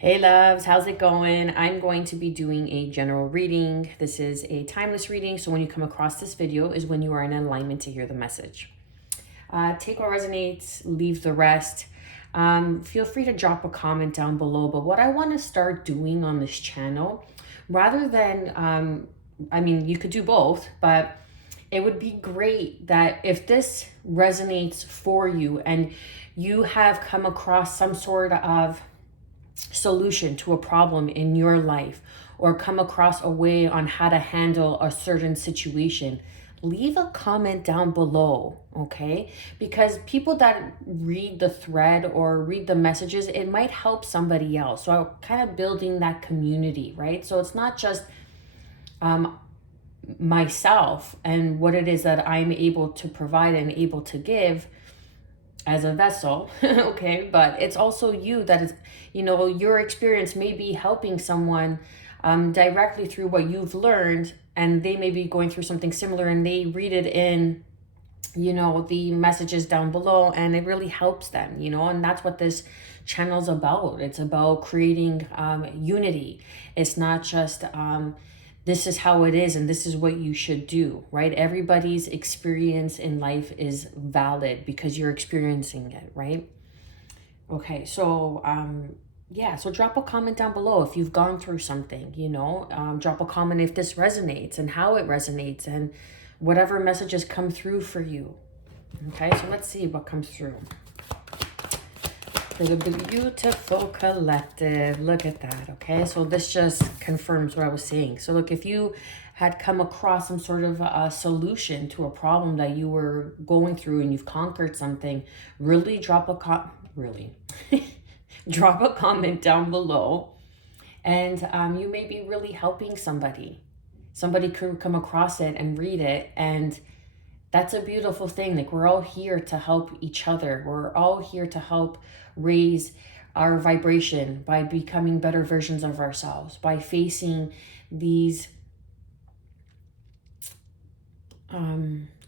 Hey loves, how's it going? I'm going to be doing a general reading. This is a timeless reading, so when you come across this video is when you are in alignment to hear the message. Take what resonates, leave the rest. Feel free to drop a comment down below, but what I want to start doing on this channel, rather than, you could do both, but it would be great that if this resonates for you and you have come across some sort of solution to a problem in your life or come across a way on how to handle a certain situation, leave a comment down below, okay? Because people that read the thread or read the messages, it might help somebody else. So I'm kind of building that community, right? So it's not just myself and what it is that I'm able to provide and able to give as a vessel, okay? But it's also you that is, your experience may be helping someone directly through what you've learned, and they may be going through something similar and they read it in, the messages down below, and it really helps them, and that's what this channel's about. It's about creating unity. It's not just this is how it is and this is what you should do, right? Everybody's experience in life is valid because you're experiencing it, right? Okay, so so drop a comment down below if you've gone through something, drop a comment if this resonates and how it resonates and whatever messages come through for you. Okay, so let's see what comes through. For the beautiful collective, look at that. Okay, so this just confirms what I was saying. So look, if you had come across some sort of a solution to a problem that you were going through and you've conquered something, really drop a drop a comment down below, and you may be really helping somebody. Somebody could come across it and read it, and that's a beautiful thing. Like, we're all here to help each other. We're all here to help raise our vibration by becoming better versions of ourselves, by facing these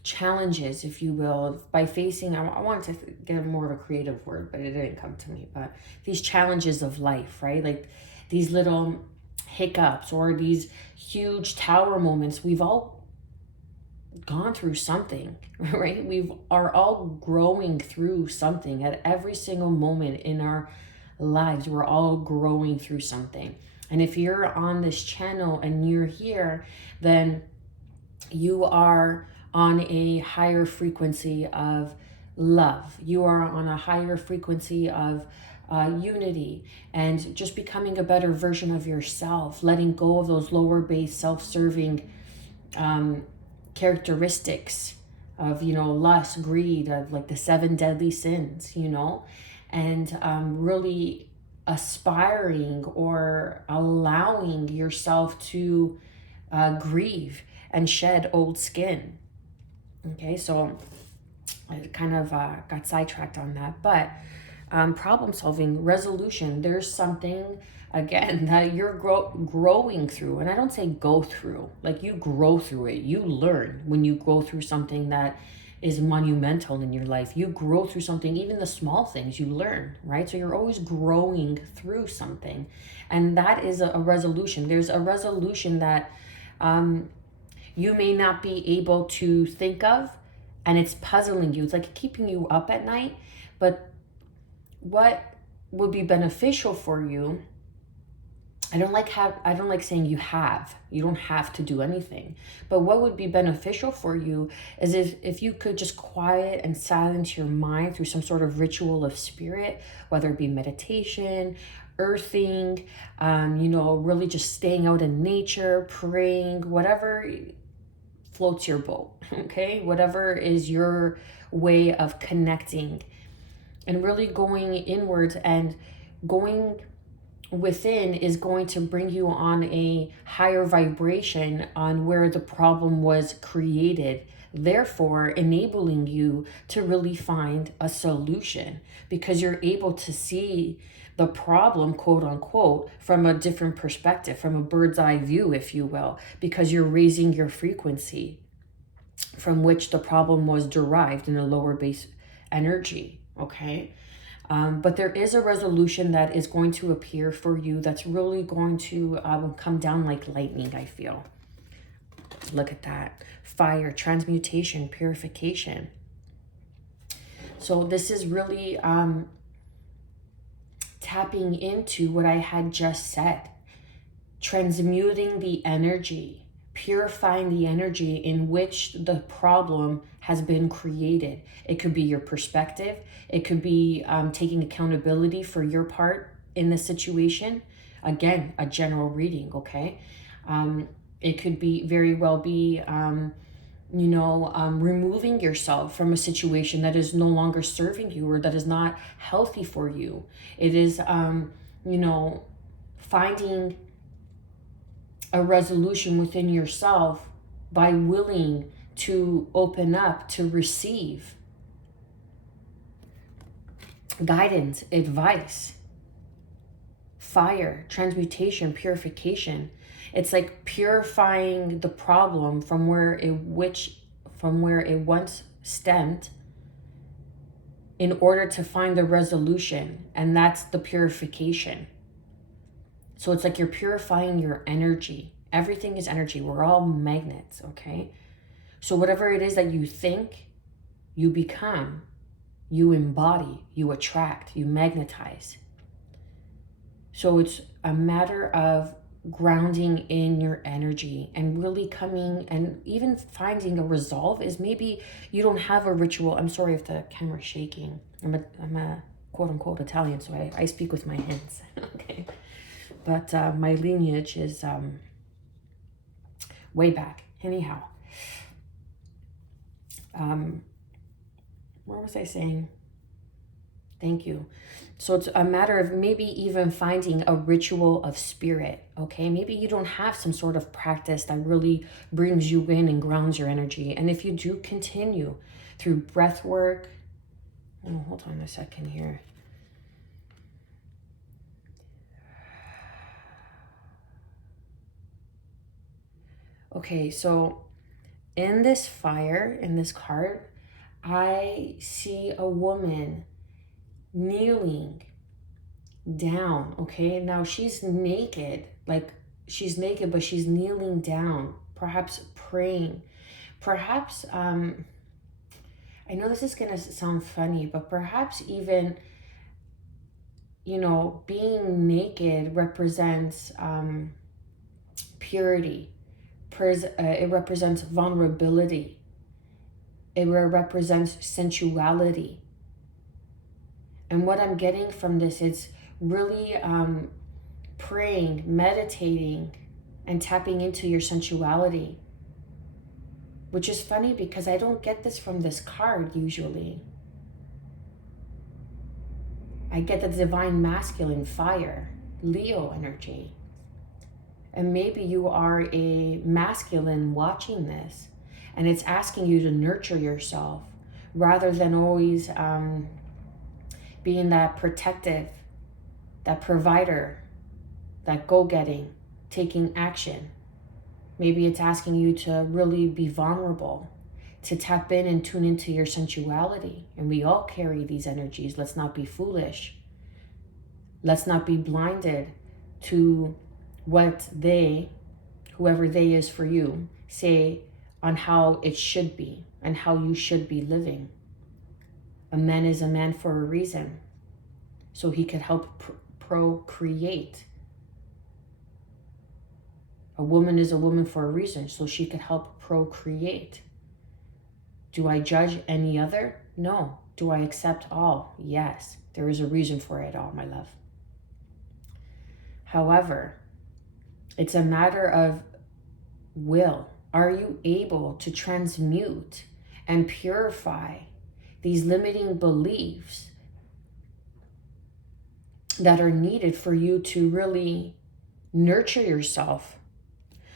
challenges, if you will, by facing, I wanted to get more of a creative word, but it didn't come to me, but these challenges of life, right? Like these little hiccups or these huge tower moments. We've all gone through something, right? We are all growing through something at every single moment in our lives. We're all growing through something. And if you're on this channel and you're here, then you are on a higher frequency of love. You are on a higher frequency of unity and just becoming a better version of yourself, letting go of those lower base self-serving characteristics of, lust, greed, of like the 7 deadly sins, and really aspiring or allowing yourself to grieve and shed old skin. Okay, so I kind of got sidetracked on that, but problem solving, resolution, there's something again that you're growing through. And I don't say go through, like you grow through it. You learn when you go through something that is monumental in your life. You grow through something, even the small things you learn, right? So you're always growing through something, and that is a resolution. There's a resolution that you may not be able to think of, and it's puzzling you. It's like keeping you up at night. But what would be beneficial for you, I don't like saying you don't have to do anything, but what would be beneficial for you is if you could just quiet and silence your mind through some sort of ritual of spirit, whether it be meditation, earthing, really just staying out in nature, praying, whatever floats your boat, okay? Whatever is your way of connecting and really going inwards and going within is going to bring you on a higher vibration on where the problem was created, therefore enabling you to really find a solution because you're able to see the problem, quote unquote, from a different perspective, from a bird's eye view, if you will, because you're raising your frequency from which the problem was derived in a lower base energy. Okay. But there is a resolution that is going to appear for you that's really going to come down like lightning, I feel. Look at that. Fire, transmutation, purification. So this is really tapping into what I had just said. Transmuting the energy, purifying the energy in which the problem has been created. It could be your perspective. It could be taking accountability for your part in the situation. Again, a general reading, okay? It could be very well be, removing yourself from a situation that is no longer serving you or that is not healthy for you. It is, finding a resolution within yourself by willing to open up to receive guidance, advice, fire, transmutation, purification. It's like purifying the problem from where it once stemmed in order to find the resolution, and that's the purification. So it's like you're purifying your energy. Everything is energy. We're all magnets, okay? So whatever it is that you think, you become, you embody, you attract, you magnetize. So it's a matter of grounding in your energy and really coming and even finding a resolve. Is maybe you don't have a ritual. I'm sorry if the camera's shaking. I'm a quote unquote Italian, so I speak with my hands. Okay. But my lineage is way back. Anyhow, what was I saying? Thank you. So it's a matter of maybe even finding a ritual of spirit, okay? Maybe you don't have some sort of practice that really brings you in and grounds your energy. And if you do continue through breath work, oh, hold on a second here. Okay, so in this fire, in this card, I see a woman kneeling down, okay? Now she's naked, but she's kneeling down, perhaps praying. Perhaps, I know this is gonna sound funny, but perhaps even, being naked represents purity. It represents vulnerability. It represents sensuality. And what I'm getting from this is really praying, meditating, and tapping into your sensuality. Which is funny because I don't get this from this card usually. I get the divine masculine fire, Leo energy. And maybe you are a masculine watching this, and it's asking you to nurture yourself rather than always being that protective, that provider, that go-getting, taking action. Maybe it's asking you to really be vulnerable, to tap in and tune into your sensuality. And we all carry these energies. Let's not be foolish. Let's not be blinded to what whoever they is for you, say on how it should be and how you should be living. A man is a man for a reason, so he could help procreate. A woman is a woman for a reason, so she could help procreate. Do I judge any other? No. Do I accept all? Yes. There is a reason for it all, my love. However, it's a matter of will. Are you able to transmute and purify these limiting beliefs that are needed for you to really nurture yourself,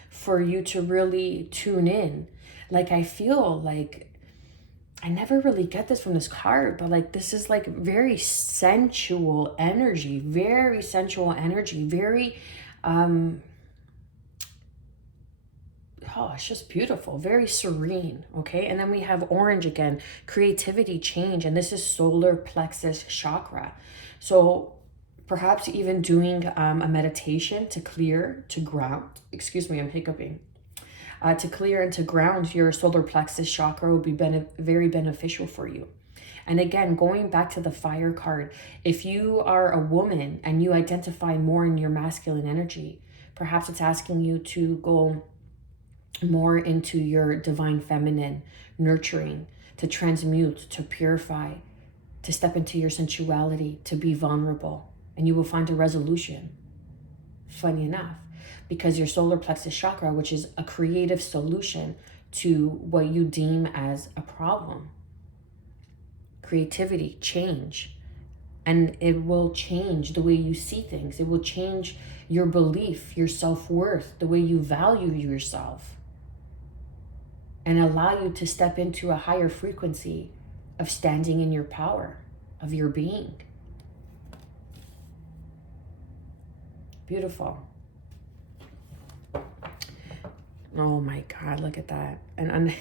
for you to really tune in? Like, I feel like I never really get this from this card, but like this is like very sensual energy, very Oh, it's just beautiful, very serene, okay? And then we have orange again, creativity, change, and this is solar plexus chakra. So perhaps even doing a meditation to clear, to ground, excuse me, I'm hiccuping, to clear and to ground your solar plexus chakra will be very beneficial for you. And again, going back to the fire card, if you are a woman and you identify more in your masculine energy, perhaps it's asking you to go more into your divine feminine, nurturing, to transmute, to purify, to step into your sensuality, to be vulnerable, and you will find a resolution. Funny enough, because your solar plexus chakra, which is a creative solution to what you deem as a problem. Creativity, change, and it will change the way you see things. It will change your belief, your self-worth, the way you value yourself, and allow you to step into a higher frequency of standing in your power, of your being. Beautiful. Oh my God, look at that. And I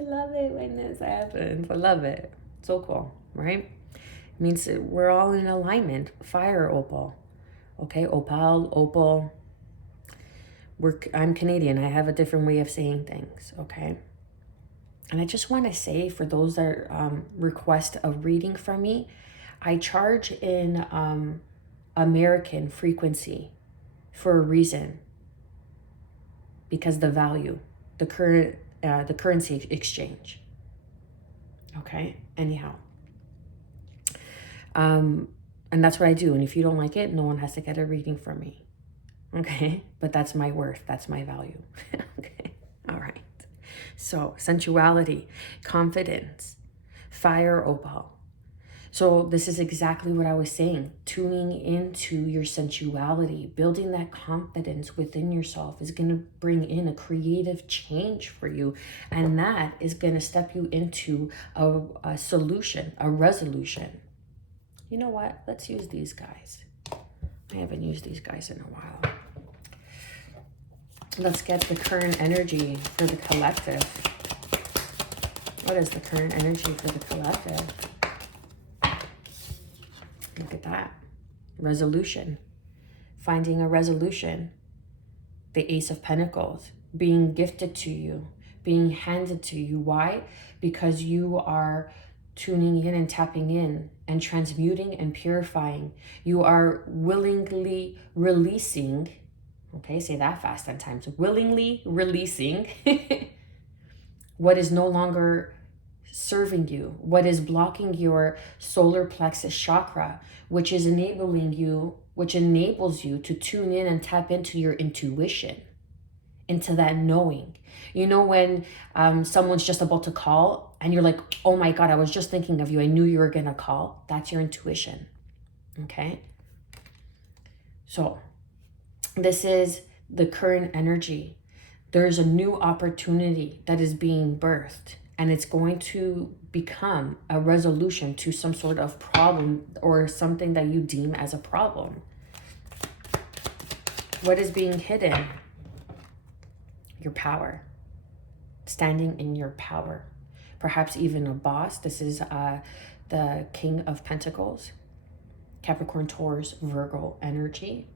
love it when this happens. I love it. So cool, right? It means we're all in alignment. Fire opal. Okay, opal. I'm Canadian. I have a different way of saying things, okay? And I just want to say, for those that request a reading from me, I charge in American frequency for a reason. Because the value, the currency exchange. Okay, anyhow. And that's what I do. And if you don't like it, no one has to get a reading from me. Okay, but that's my worth. That's my value. Okay, all right. So sensuality, confidence, fire opal. So this is exactly what I was saying. Tuning into your sensuality, building that confidence within yourself is going to bring in a creative change for you. And that is going to step you into a solution, a resolution. You know what? Let's use these guys. I haven't used these guys in a while. Let's get the current energy for the collective. What is the current energy for the collective? Look at that. Resolution. Finding a resolution. The Ace of Pentacles. Being gifted to you. Being handed to you. Why? Because you are tuning in and tapping in and transmuting and purifying. You are willingly releasing. Okay, say that fast 10 times. Willingly releasing what is no longer serving you, what is blocking your solar plexus chakra, which is which enables you to tune in and tap into your intuition, into that knowing. You know, when someone's just about to call and you're like, oh my God, I was just thinking of you. I knew you were going to call. That's your intuition. Okay. So this is the current energy. There's a new opportunity that is being birthed. And it's going to become a resolution to some sort of problem or something that you deem as a problem. What is being hidden? Your power. Standing in your power. Perhaps even a boss. This is the King of Pentacles. Capricorn, Taurus, Virgo energy.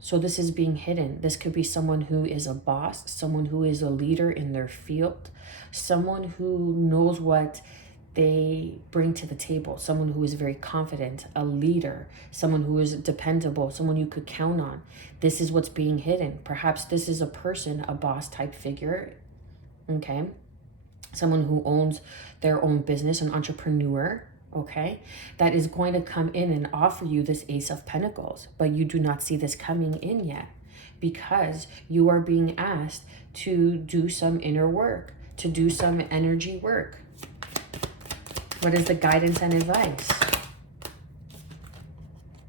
So this is being hidden. This could be someone who is a boss, someone who is a leader in their field, someone who knows what they bring to the table, someone who is very confident, a leader, someone who is dependable, someone you could count on. This is what's being hidden. Perhaps this is a person, a boss type figure, okay? Someone who owns their own business, an entrepreneur, okay, that is going to come in and offer you this Ace of Pentacles, but you do not see this coming in yet because you are being asked to do some inner work, to do some energy work. What is the guidance and advice?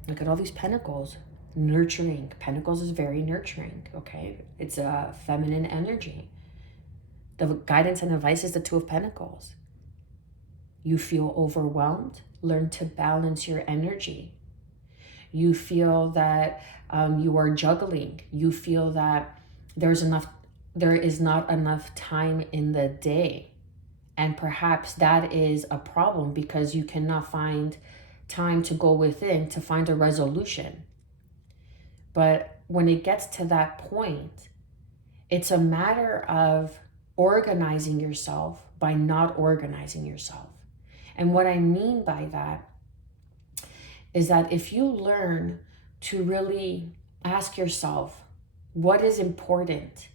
Look at all these pentacles. Nurturing. Pentacles is very nurturing, okay? It's a feminine energy. The guidance and advice is the Two of Pentacles. You feel overwhelmed, learn to balance your energy. You feel that you are juggling. You feel that there's enough there is not enough time in the day. And perhaps that is a problem because you cannot find time to go within to find a resolution. But when it gets to that point, it's a matter of organizing yourself by not organizing yourself. And what I mean by that is that if you learn to really ask yourself, what is important?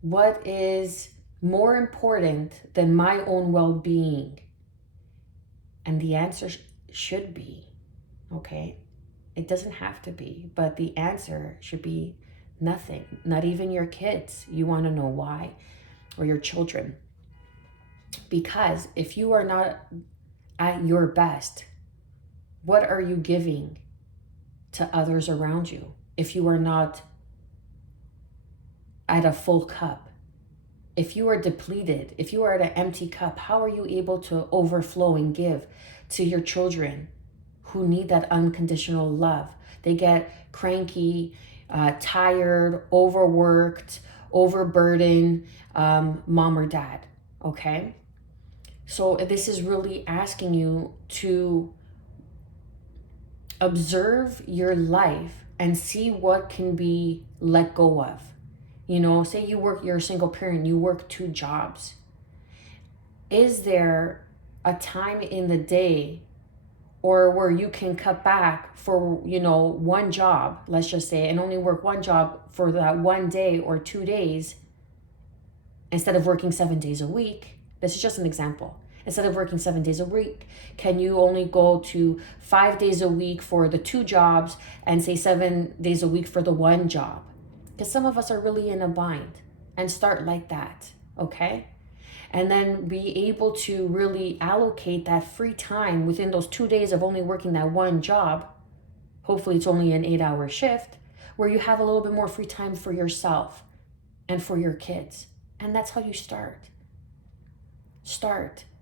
What is more important than my own well-being? And the answer should be, okay, it doesn't have to be, but the answer should be nothing, not even your kids. You want to know why? Or your children. Because if you are not at your best, what are you giving to others around you if you are not at a full cup? If you are depleted, if you are at an empty cup, how are you able to overflow and give to your children who need that unconditional love? They get cranky, tired, overworked, overburdened, mom or dad, okay? So this is really asking you to observe your life and see what can be let go of. You know, say you're a single parent, you work 2 jobs. Is there a time in the day or where you can cut back for, 1 job, let's just say, and only work 1 job for that 1 day or 2 days instead of working 7 days a week? This is just an example. Instead of working 7 days a week, can you only go to 5 days a week for the 2 jobs and say 7 days a week for the 1 job? Because some of us are really in a bind, and start like that, okay? And then be able to really allocate that free time within those 2 days of only working that 1 job. Hopefully it's only an 8-hour shift where you have a little bit more free time for yourself and for your kids. And that's how you start.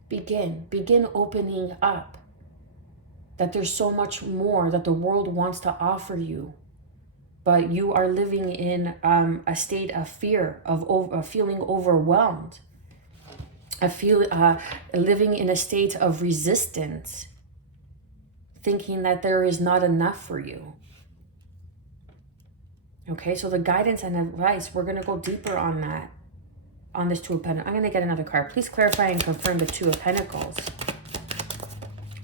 Begin opening up. That there's so much more that the world wants to offer you. But you are living in a state of fear, of feeling overwhelmed, living in a state of resistance, thinking that there is not enough for you. Okay, so the guidance and advice, we're going to go deeper on that, on this 2 of Pentacles. I'm going to get another card. Please clarify and confirm the 2 of Pentacles.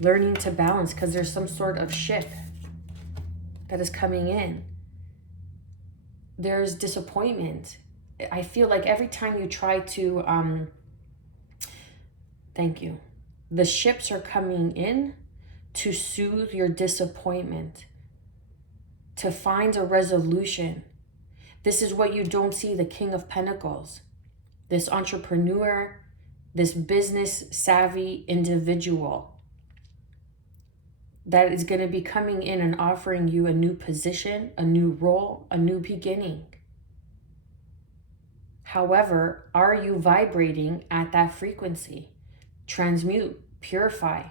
Learning to balance, because there's some sort of shift that is coming in. There's disappointment. I feel like every time you try to, thank you. The ships are coming in to soothe your disappointment, to find a resolution. This is what you don't see, the King of Pentacles. This entrepreneur, this business savvy individual that is going to be coming in and offering you a new position, a new role, a new beginning. However, are you vibrating at that frequency? Transmute, purify,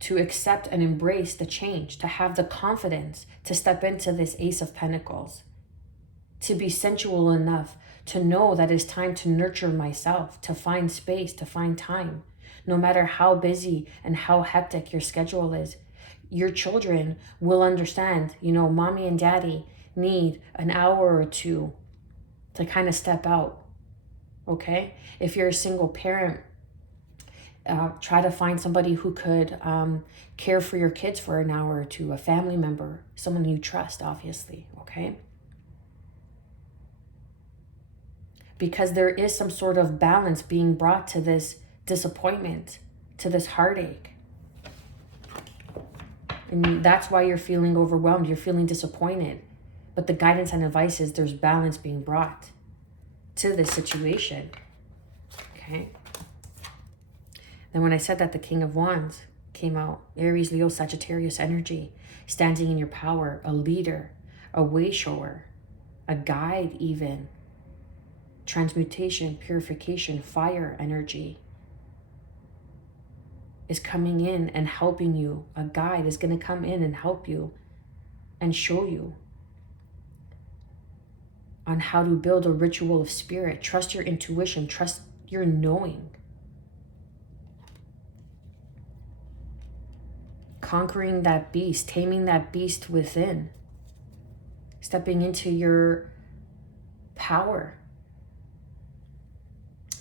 to accept and embrace the change, to have the confidence to step into this Ace of Pentacles, to be sensual enough to know that it's time to nurture myself, to find space, to find time. No matter how busy and how hectic your schedule is, your children will understand, mommy and daddy need an hour or 2 to kind of step out, okay? If you're a single parent, try to find somebody who could care for your kids for an hour or 2, a family member, someone you trust, obviously, okay? Because there is some sort of balance being brought to this disappointment, to this heartache. And that's why you're feeling overwhelmed, you're feeling disappointed. But the guidance and advice is there's balance being brought to this situation, okay? Then when I said that, the King of Wands came out. Aries, Leo, Sagittarius energy, standing in your power, a leader, a way shower, a guide even. Transmutation, purification, fire energy is coming in and helping you. A guide is going to come in and help you and show you. on how to build a ritual of spirit. Trust your intuition. Trust your knowing. Conquering that beast, taming that beast within. Stepping into your power.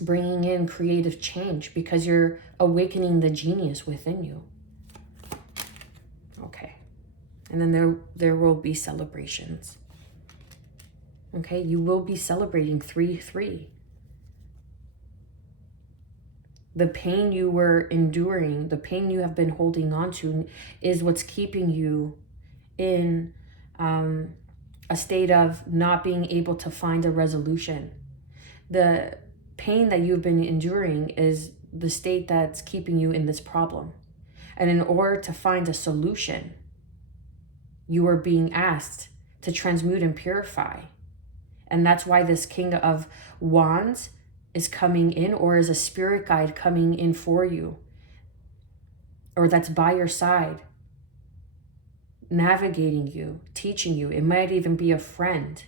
Bringing in creative change because you're awakening the genius within you. Okay. And then there will be celebrations. Okay, you will be celebrating 3-3. The pain you were enduring, the pain you have been holding on to is what's keeping you in a state of not being able to find a resolution. The pain that you've been enduring is the state that's keeping you in this problem. And in order to find a solution, you are being asked to transmute and purify. And that's why this King of Wands is coming in, or is a spirit guide coming in for you, or that's by your side, navigating you, teaching you. It might even be a friend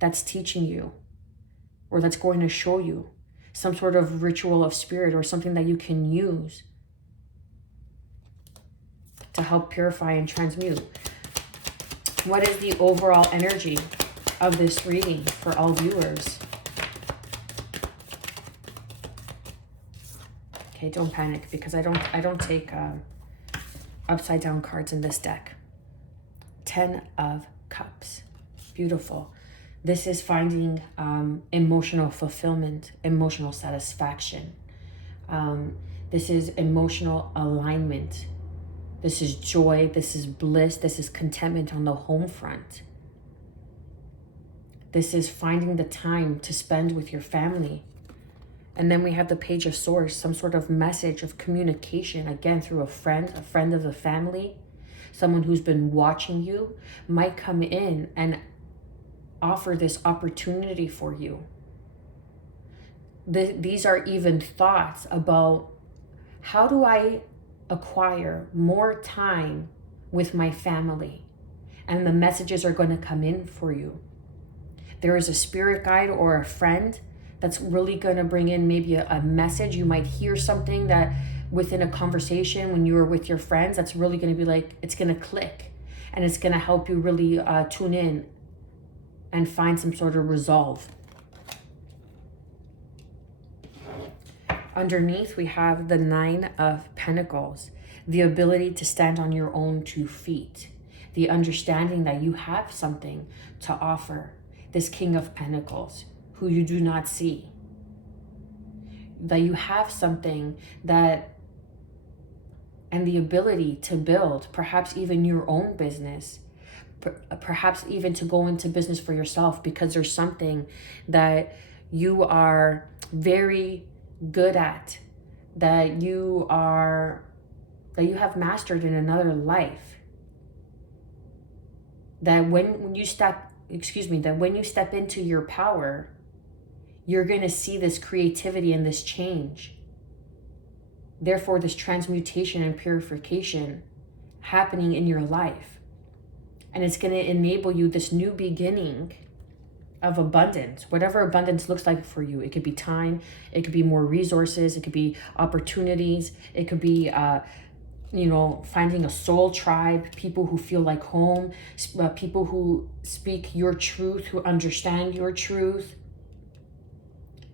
that's teaching you, or that's going to show you some sort of ritual of spirit or something that you can use to help purify and transmute. What is the overall energy of this reading for all viewers? Okay, don't panic because I don't take upside down cards in this deck. 10 of Cups. Beautiful. This is finding emotional fulfillment, emotional satisfaction. This is emotional alignment. This is joy. This is bliss. This is contentment on the home front. This is finding the time to spend with your family. And then we have the Page of Swords, some sort of message of communication, again, through a friend of the family, someone who's been watching you, might come in and offer this opportunity for you. These are even thoughts about, how do I acquire more time with my family? And the messages are going to come in for you. There is a spirit guide or a friend that's really going to bring in maybe a message. You might hear something that within a conversation when you were with your friends, that's really going to be like, it's going to click, and it's going to help you really tune in and find some sort of resolve. Underneath, we have the 9 of Pentacles, the ability to stand on your own 2 feet, the understanding that you have something to offer. This King of Pentacles, who you do not see, that you have something that, and the ability to build perhaps even your own business, perhaps even to go into business for yourself, because there's something that you are very good at, that you have mastered in another life, that when you step into your power, you're going to see this creativity and this change. Therefore, this transmutation and purification happening in your life. And it's going to enable you this new beginning of abundance, whatever abundance looks like for you. It could be time, it could be more resources, it could be opportunities, it could be finding a soul tribe, people who feel like home, people who speak your truth, who understand your truth,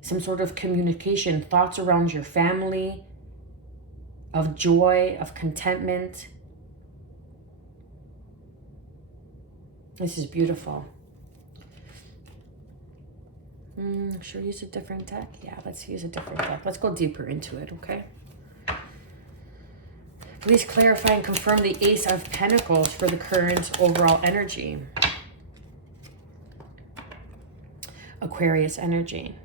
some sort of communication, thoughts around your family, of joy, of contentment. This is beautiful. Should we use a different deck? Yeah, let's use a different deck. Let's go deeper into it, okay? Please clarify and confirm the Ace of Pentacles for the current overall energy. Aquarius energy.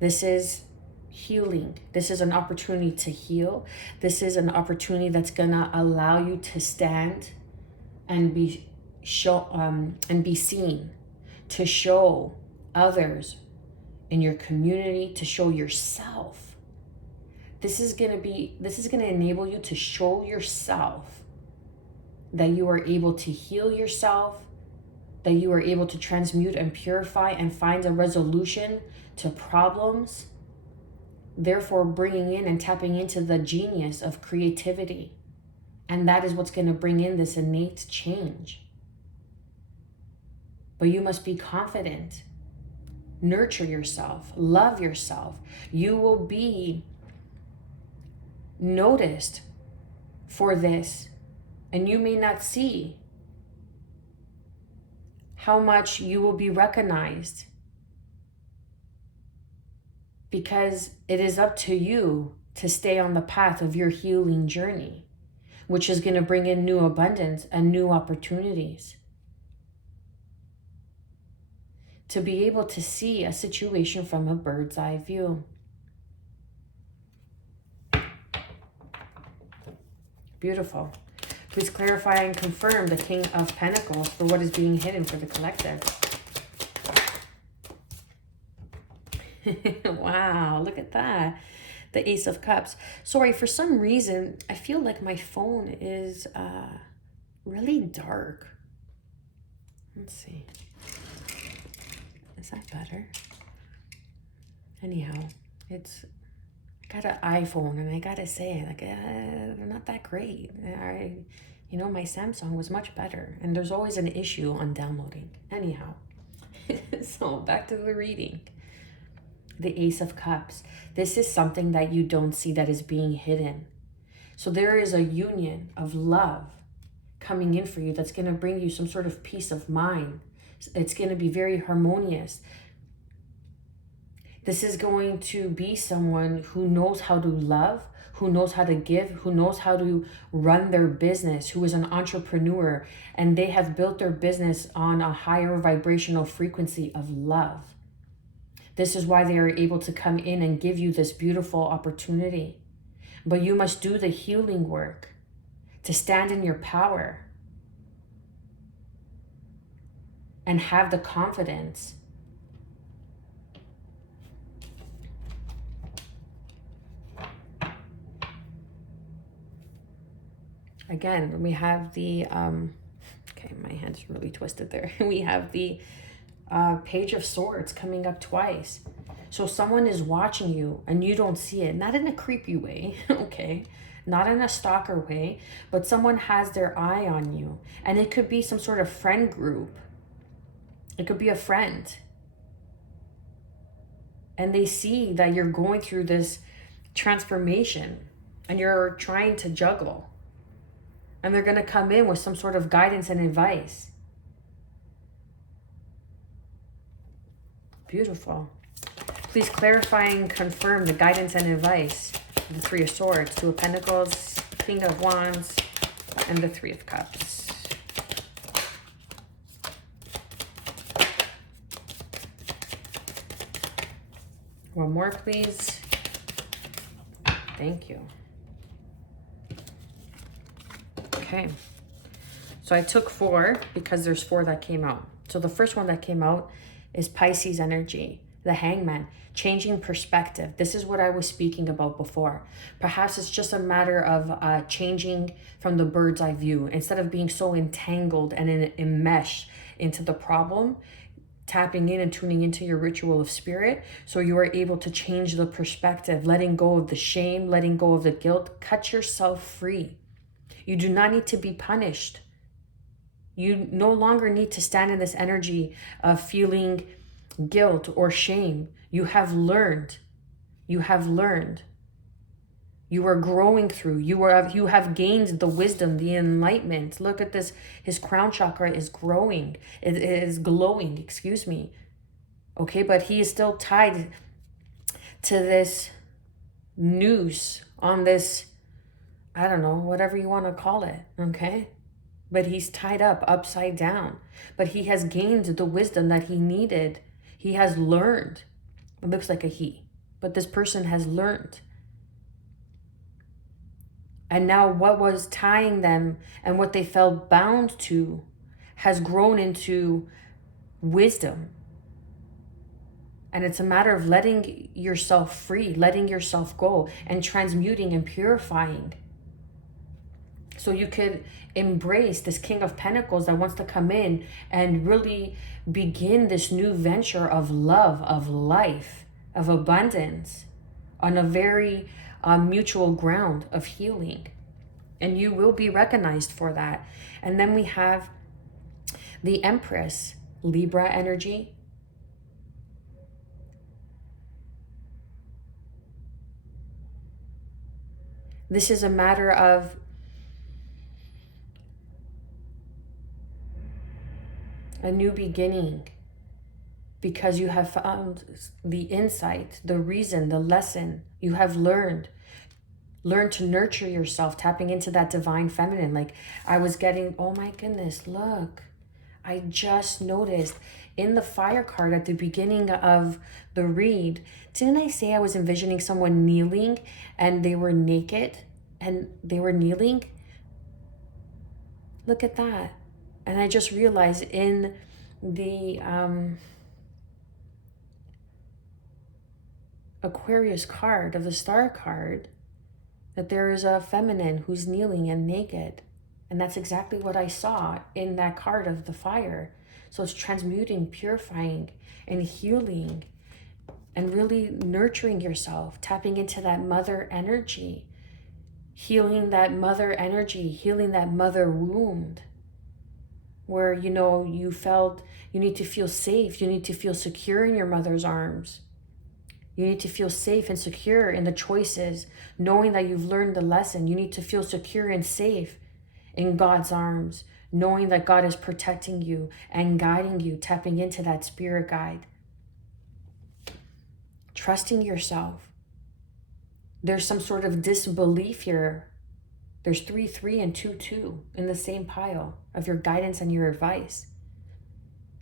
This is healing. This is an opportunity to heal. This is an opportunity that's gonna allow you to stand and be seen, to show others in your community, to show yourself. This is gonna enable you to show yourself that you are able to heal yourself, that you are able to transmute and purify and find a resolution to problems, therefore bringing in and tapping into the genius of creativity. And that is what's going to bring in this innate change. But you must be confident. Nurture yourself. Love yourself. You will be noticed for this, and you may not see how much you will be recognized, because it is up to you to stay on the path of your healing journey, which is going to bring in new abundance and new opportunities. To be able to see a situation from a bird's eye view. Beautiful. Please clarify and confirm the King of Pentacles for what is being hidden for the collective. Wow, look at that. The Ace of Cups. Sorry, for some reason, I feel like my phone is really dark. Let's see. Is that better? Anyhow, I got an iPhone, and I gotta say, like, they're not that great. My Samsung was much better, and there's always an issue on downloading. Anyhow, so back to the reading. The Ace of Cups. This is something that you don't see that is being hidden. So there is a union of love coming in for you that's going to bring you some sort of peace of mind. It's going to be very harmonious. This is going to be someone who knows how to love, who knows how to give, who knows how to run their business, who is an entrepreneur, and they have built their business on a higher vibrational frequency of love. This is why they are able to come in and give you this beautiful opportunity. But you must do the healing work to stand in your power and have the confidence again. We have the okay, my hand's really twisted there. We have the Page of Swords coming up twice. So someone is watching you and you don't see it, not in a creepy way, okay, not in a stalker way, but someone has their eye on you. And it could be some sort of friend group. It could be a friend. And they see that you're going through this transformation and you're trying to juggle. And they're going to come in with some sort of guidance and advice. Beautiful. Please clarify and confirm the guidance and advice. The Three of Swords, Two of Pentacles, King of Wands, and the Three of Cups. One more, please. Thank you. Okay. So I took 4 because there's 4 that came out. So the first one that came out is Pisces energy, the Hangman, changing perspective. This is what I was speaking about before. Perhaps it's just a matter of changing from the bird's eye view. Instead of being so entangled and enmeshed into the problem, tapping in and tuning into your ritual of spirit, so you are able to change the perspective, letting go of the shame, letting go of the guilt. Cut yourself free. You do not need to be punished. You no longer need to stand in this energy of feeling guilt or shame. You have learned. You have learned. You are growing through. You have gained the wisdom, the enlightenment. Look at this. His crown chakra is growing. It is glowing, excuse me. Okay, but he is still tied to this noose on this, I don't know, whatever you want to call it, okay? But he's tied up upside down. But he has gained the wisdom that he needed. He has learned. It looks like a he, but this person has learned. And now what was tying them and what they felt bound to has grown into wisdom. And it's a matter of letting yourself free, letting yourself go, and transmuting and purifying. So you could embrace this King of Pentacles that wants to come in and really begin this new venture of love, of life, of abundance on a very mutual ground of healing. And you will be recognized for that. And then we have the Empress, Libra energy. This is a matter of a new beginning, because you have found the insight, the reason, the lesson. You have learned to nurture yourself, tapping into that divine feminine. Like I was getting, oh my goodness, look, I just noticed in the fire card at the beginning of the read, didn't I say I was envisioning someone kneeling and they were naked and they were kneeling? Look at that. And I just realized in the Aquarius card of the star card that there is a feminine who's kneeling and naked. And that's exactly what I saw in that card of the fire. So it's transmuting, purifying, and healing, and really nurturing yourself, tapping into that mother energy, healing that mother energy, healing that mother wound, where, you know, you felt you need to feel safe, you need to feel secure in your mother's arms. You need to feel safe and secure in the choices, knowing that you've learned the lesson. You need to feel secure and safe in God's arms, knowing that God is protecting you and guiding you, tapping into that spirit guide. Trusting yourself. There's some sort of disbelief here. There's 3, 3, and 2, 2 in the same pile of your guidance and your advice.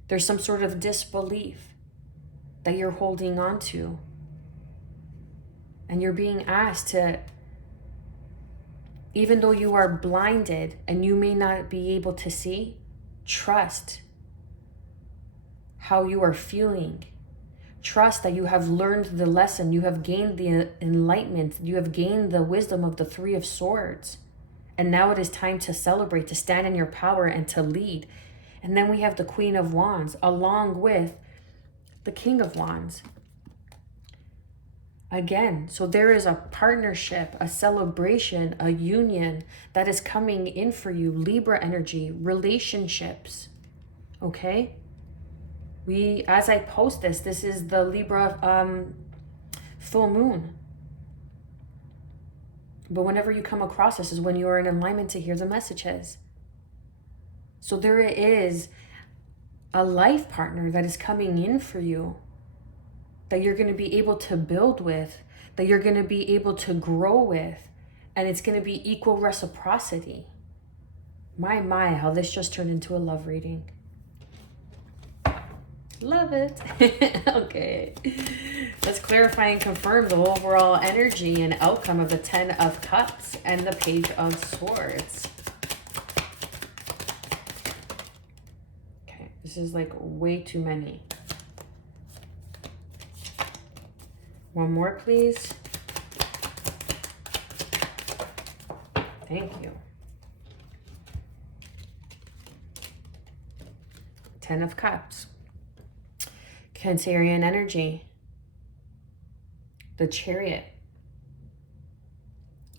There's some sort of disbelief that you're holding on to. And you're being asked to, even though you are blinded and you may not be able to see, trust how you are feeling. Trust that you have learned the lesson. You have gained the enlightenment. You have gained the wisdom of the 3 of Swords. And now it is time to celebrate, to stand in your power and to lead. And then we have the Queen of Wands along with the King of Wands. Again, so there is a partnership, a celebration, a union that is coming in for you. Libra energy, relationships, okay? As I post this is the Libra full moon. But whenever you come across this is when you are in alignment to hear the messages. So there is a life partner that is coming in for you, that you're going to be able to build with, that you're going to be able to grow with, and it's going to be equal reciprocity. My, how this just turned into a love reading. Love it. Okay. Let's clarify and confirm the overall energy and outcome of the 10 of Cups and the Page of Swords. Okay, this is like way too many. One more, please. Thank you. 10 of Cups. Cancerian energy. The Chariot.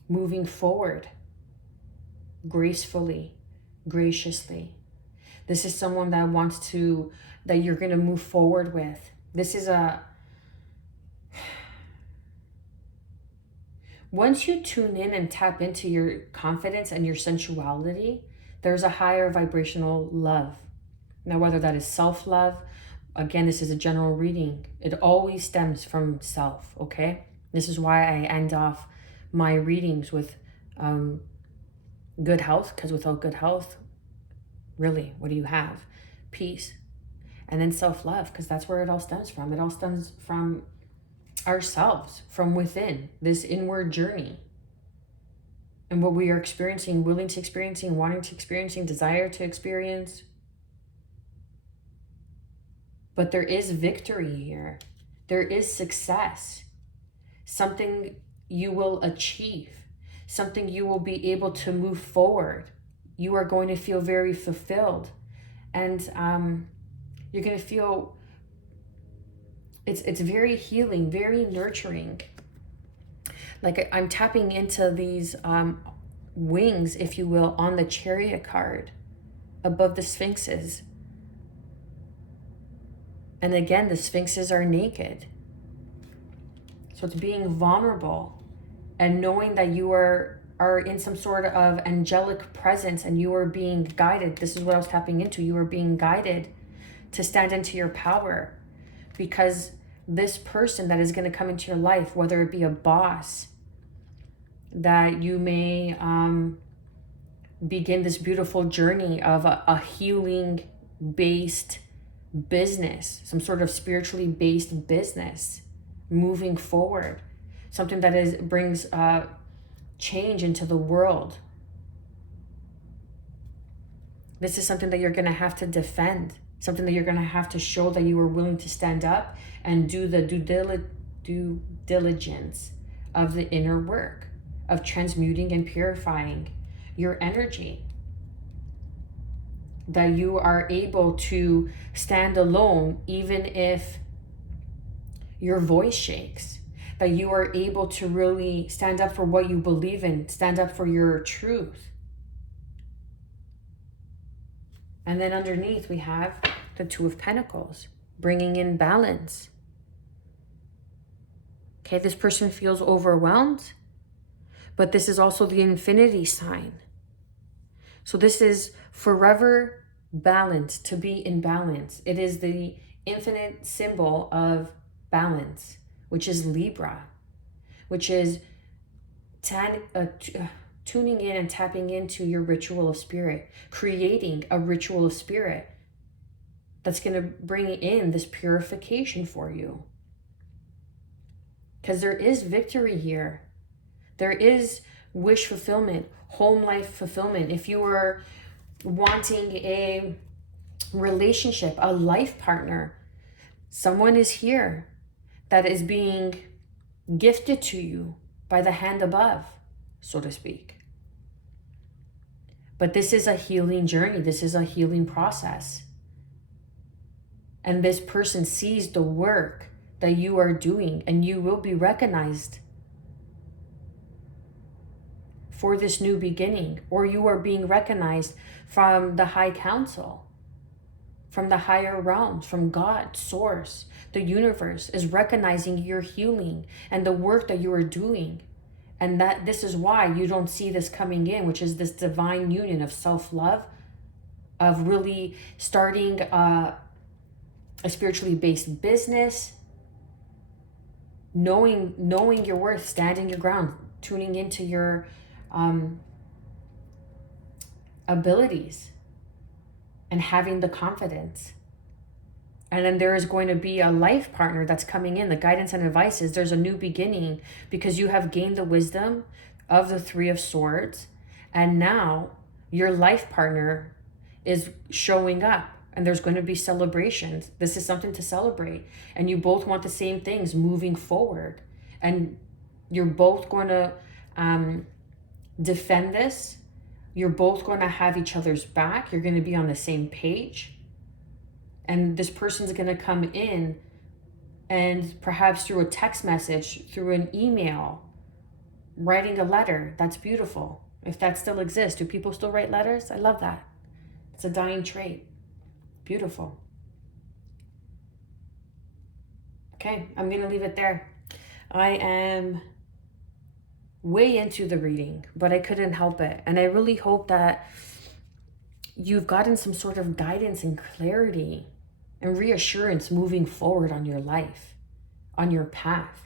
Moving forward. Gracefully. Graciously. This is someone that wants to, that you're going to move forward with. This is a, once you tune in and tap into your confidence and your sensuality, there's a higher vibrational love. Now, whether that is self-love, again, this is a general reading. It always stems from self, okay? This is why I end off my readings with good health, because without good health, really, what do you have? Peace. And then self-love, because that's where it all stems from. It all stems from ourselves, from within, this inward journey. And what we are experiencing, willing to experiencing, wanting to experiencing, desire to experience. But there is victory here. There is success. Something you will achieve. something you will be able to move forward. You are going to feel very fulfilled, and you're going to feel it's very healing, very nurturing. Like I'm tapping into these wings, if you will, on the Chariot card above the Sphinxes. And again, the Sphinxes are naked. So it's being vulnerable and knowing that you are in some sort of angelic presence and you are being guided. This is what I was tapping into. You are being guided to stand into your power, because this person that is going to come into your life, whether it be a boss, that you may begin this beautiful journey of a healing based business, some sort of spiritually based business moving forward, something that brings change into the world. This is something that you're going to have to defend, something that you're going to have to show that you are willing to stand up and do the due diligence of the inner work of transmuting and purifying your energy. That you are able to stand alone even if your voice shakes. That you are able to really stand up for what you believe in, stand up for your truth. And then underneath we have the Two of Pentacles, bringing in balance. Okay, this person feels overwhelmed, but this is also the infinity sign. So this is forever balance, to be in balance. It is the infinite symbol of balance, which is Libra, which is tuning in and tapping into your ritual of spirit, creating a ritual of spirit that's going to bring in this purification for you. Because there is victory here. There is wish fulfillment, home life fulfillment. If you are wanting a relationship, a life partner, someone is here that is being gifted to you by the hand above, so to speak. But this is a healing journey. This is a healing process. And this person sees the work that you are doing, and you will be recognized for this new beginning, or you are being recognized from the high council, from the higher realms, from God, source. The universe is recognizing your healing and the work that you are doing. And that this is why you don't see this coming in, which is this divine union of self-love, of really starting a spiritually based business, knowing your worth, standing your ground, tuning into your abilities and having the confidence. And then there is going to be a life partner that's coming in. The guidance and advice is there's a new beginning, because you have gained the wisdom of the Three of Swords. And now your life partner is showing up, and there's going to be celebrations. This is something to celebrate. And you both want the same things moving forward. And you're both going to defend this. You're both going to have each other's back. You're going to be on the same page. And this person's going to come in, and perhaps through a text message, through an email, writing a letter. That's beautiful. If that still exists. Do people still write letters? I love that. It's a dying trait. Beautiful. Okay, I'm going to leave it there. I am way into the reading, but I couldn't help it. And I really hope that you've gotten some sort of guidance and clarity and reassurance moving forward on your life, on your path.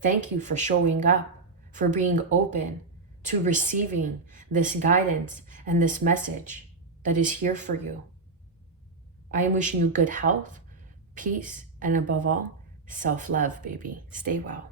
Thank you for showing up, for being open to receiving this guidance and this message that is here for you. I am wishing you good health, peace, and above all, self-love, baby. Stay well.